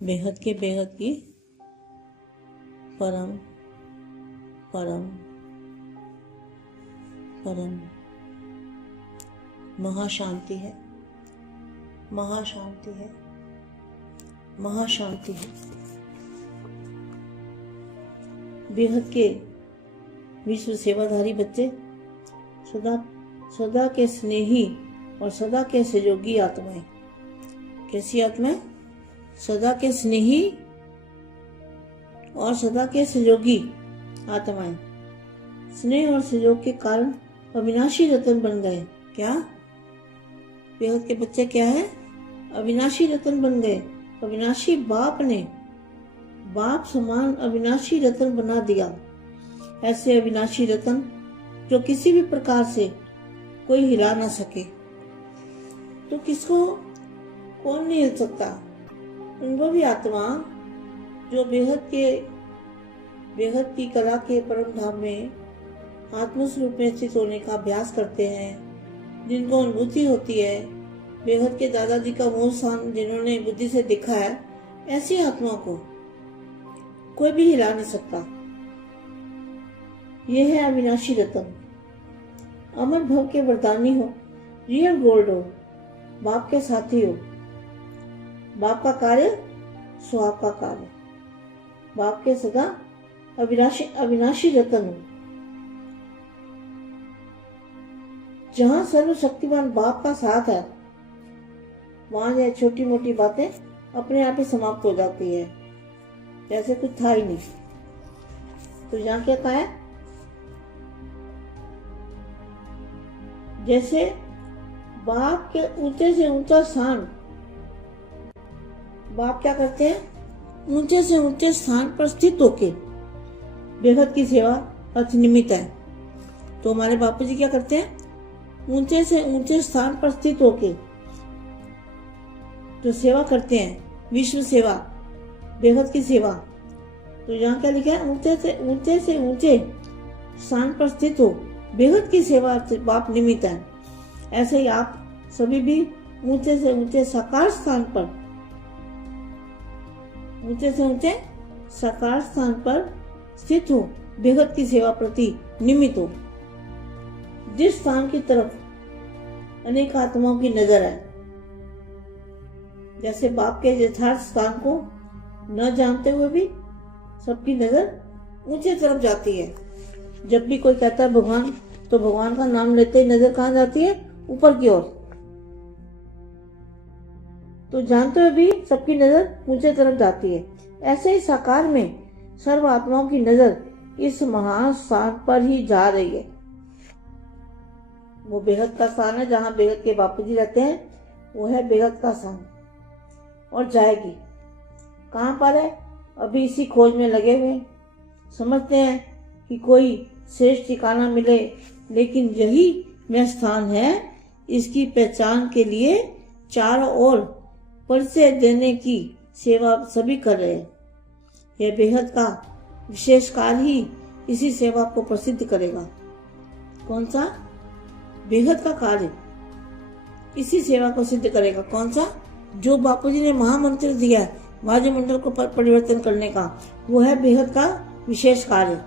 बेहद के बेहद की परम परम परम महाशांति है, महाशांति है, महाशांति है। बेहद के विश्व सेवाधारी बच्चे सदा सदा के स्नेही और सदा के सहयोगी आत्माएं। कैसी आत्माएं? सदा के स्नेही और सदा के सहयोगी आत्माएं। स्नेह और सहयोग के कारण अविनाशी रतन बन गए। क्या बेहद के बच्चे क्या है? अविनाशी रतन बन गए। अविनाशी बाप ने बाप समान अविनाशी रतन बना दिया। ऐसे अविनाशी रतन जो किसी भी प्रकार से कोई हिला ना सके। तो किसको कौन नहीं हिल सकता? अनुभवी आत्मा जो बेहद की कला के परम धाम में आत्मस्वरूप में स्थित होने का अभ्यास करते हैं, जिनको अनुभूति होती है, बेहद के दादाजी का मूल स्थान जिन्होंने बुद्धि से देखा है, ऐसी आत्मा को कोई भी हिला नहीं सकता। यह है अविनाशी रतन। अमर भव के वरदानी हो, रियल गोल्ड हो, बाप के साथी हो। बाप का कार्य सो आपका कार्य। बाप के सदा अविनाशी रतन हो। जहाँ सर्वशक्तिमान बाप का साथ है, वहां यह छोटी मोटी बातें अपने आप ही समाप्त हो जाती है, जैसे कुछ था ही नहीं। तो यहाँ क्या कहा है? जैसे बाप के ऊंचे से ऊंचा स्थान, बाप क्या करते हैं? ऊंचे से ऊंचे स्थान पर स्थित होके बेहद की सेवा अर्थ निमित्त है। तो हमारे बापू जी क्या करते हैं? ऊंचे से ऊंचे स्थान पर स्थित होके जो सेवा करते हैं, विश्व सेवा, बेहद की सेवा। तो यहाँ क्या लिखा है? ऊंचे से ऊंचे स्थान पर स्थित हो, बेहद की सेवा बाप निमित्त है। ऐसे ही आप सभी भी ऊंचे से ऊंचे साकार स्थान पर, ऊंचे से ऊंचे साकार स्थान पर स्थित हो, बेहद की सेवा प्रति निमित्त हो। जिस स्थान की तरफ अनेक आत्माओं की नजर है, जैसे बाप के यथार्थ स्थान को न जानते हुए भी सबकी नजर ऊंचे तरफ जाती है। जब भी कोई कहता है भगवान, तो भगवान का नाम लेते ही नजर कहाँ जाती है? ऊपर की ओर। तो जानते हुए भी सबकी नजर ऊंचे तरफ जाती है। ऐसे ही साकार में सर्व आत्माओं की नजर इस महान स्थान पर ही जा रही है। वो बेहद का स्थान है जहाँ बेहद के बापूजी रहते हैं, वो है बेहद का स्थान। और जाएगी कहाँ पर है? अभी इसी खोज में लगे हुए। समझते हैं कि कोई श्रेष्ठ ठिकाना मिले, लेकिन यही वह स्थान है। इसकी पहचान के लिए चारों ओर परिचय देने की सेवा सभी कर रहे हैं। यह बेहद का विशेष कार्य ही इसी सेवा को प्रसिद्ध करेगा। कौन सा? बेहद का कार्य इसी सेवा को सिद्ध करेगा। कौन सा? जो बापूजी ने महामंत्र दिया है वायुमंडल को परिवर्तन करने का, वो है बेहद का विशेष कार्य।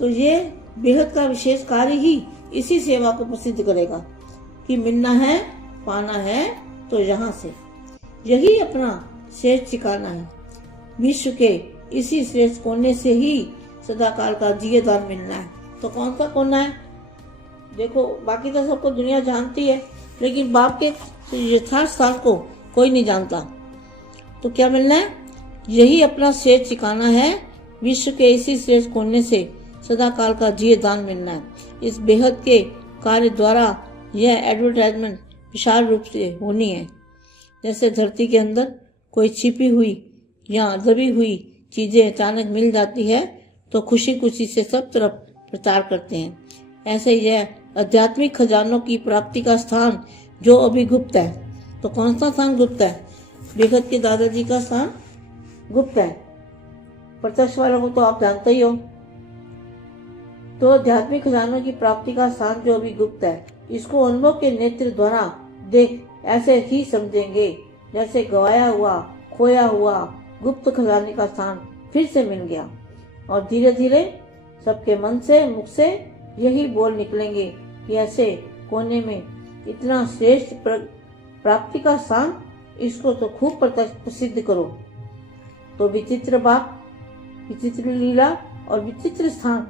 तो ये बेहद का विशेष कार्य ही इसी सेवा को प्रसिद्ध करेगा कि मिलना है, पाना है तो यहाँ से। यही अपना श्रेष्ठ ठिकाना है। विश्व के इसी श्रेष्ठ कोने से ही सदाकाल का जियेदार मिलना है। तो कौन सा कोना है? देखो, बाकी तो सबको दुनिया जानती है, लेकिन बाप के यथार्थ स्थान को कोई नहीं जानता। तो क्या मिलना है? यही अपना श्रेष्ठ ठिकाना है। विश्व के इसी श्रेष्ठ कोने से सदाकाल का जियेदार मिलना है। इस बेहद के कार्य द्वारा यह एडवर्टाइजमेंट विशाल रूप से होनी है। जैसे धरती के अंदर कोई छिपी हुई या दबी हुई चीजें अचानक मिल जाती है, तो खुशी खुशी से सब तरफ प्रचार करते हैं। ऐसे यह आध्यात्मिक खजानों की प्राप्ति का स्थान जो अभी गुप्त है। तो कौन सा स्थान गुप्त है? बेहद के दादाजी का स्थान गुप्त है। प्रत्यक्ष वालों को तो आप जानते ही हो। तो आध्यात्मिक खजानों की प्राप्ति का स्थान जो अभी गुप्त है, इसको अनुभव के नेत्र द्वारा देख ऐसे ही समझेंगे जैसे गवाया हुआ खोया हुआ गुप्त खजाने का स्थान फिर से मिल गया। और धीरे धीरे सबके मन से, मुख से यही बोल निकलेंगे कि ऐसे कोने में इतना श्रेष्ठ प्राप्ति का स्थान, इसको तो खूब प्रसिद्ध करो। तो विचित्र बाप, विचित्र लीला और विचित्र स्थान,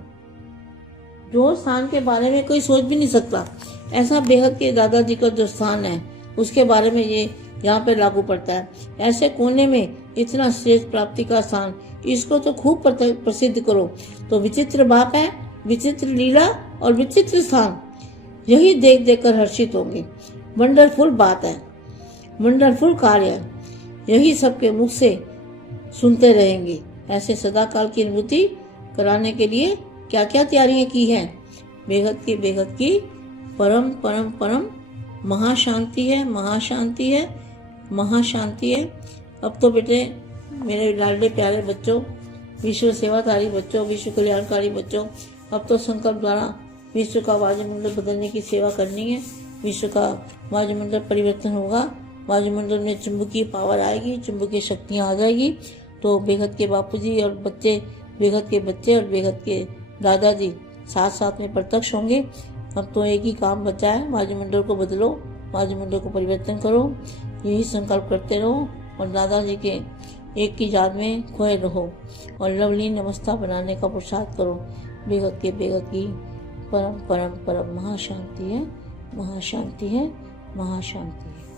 जो स्थान के बारे में कोई सोच भी नहीं सकता, ऐसा बेहद के दादाजी का जो स्थान है उसके बारे में ये यहाँ पे लागू पड़ता है। ऐसे कोने में इतना श्रेष्ठ प्राप्ति का स्थान, इसको तो खूब प्रसिद्ध करो। तो विचित्र बाप है, विचित्र लीला और विचित्र स्थान, यही देख देख कर हर्षित होंगे। वंडरफुल बात है, वंडरफुल कार्य है, यही सबके मुख से सुनते रहेंगे। ऐसे सदाकाल की अनुभूति कराने के लिए क्या क्या तैयारियां की हैं। बेहद की परम परम परम महाशांति है, महाशांति है, महाशांति है। अब तो बेटे मेरे लाडले प्यारे बच्चों, विश्व सेवाधारी बच्चों, विश्व कल्याणकारी बच्चों, अब तो संकल्प द्वारा विश्व का वायुमंडल बदलने की सेवा करनी है। विश्व का वायुमंडल परिवर्तन होगा, वायुमंडल में चुंबकीय पावर आएगी, चुंबकीय शक्तियाँ आ जाएगी। तो बेहद के बापूजी और बच्चे, बेहद के बच्चे और बेहद के दादाजी साथ साथ में प्रत्यक्ष होंगे। अब तो एक ही काम बचा है, वायुमंडल को बदलो, वायुमंडल को परिवर्तन करो। यही संकल्प करते रहो और दादाजी के एक की याद में खोए रहो और लवलीन अवस्था बनाने का पुरुषार्थ करो। बेहद की परम परम परम महाशांति है, महाशांति है, महाशांति है।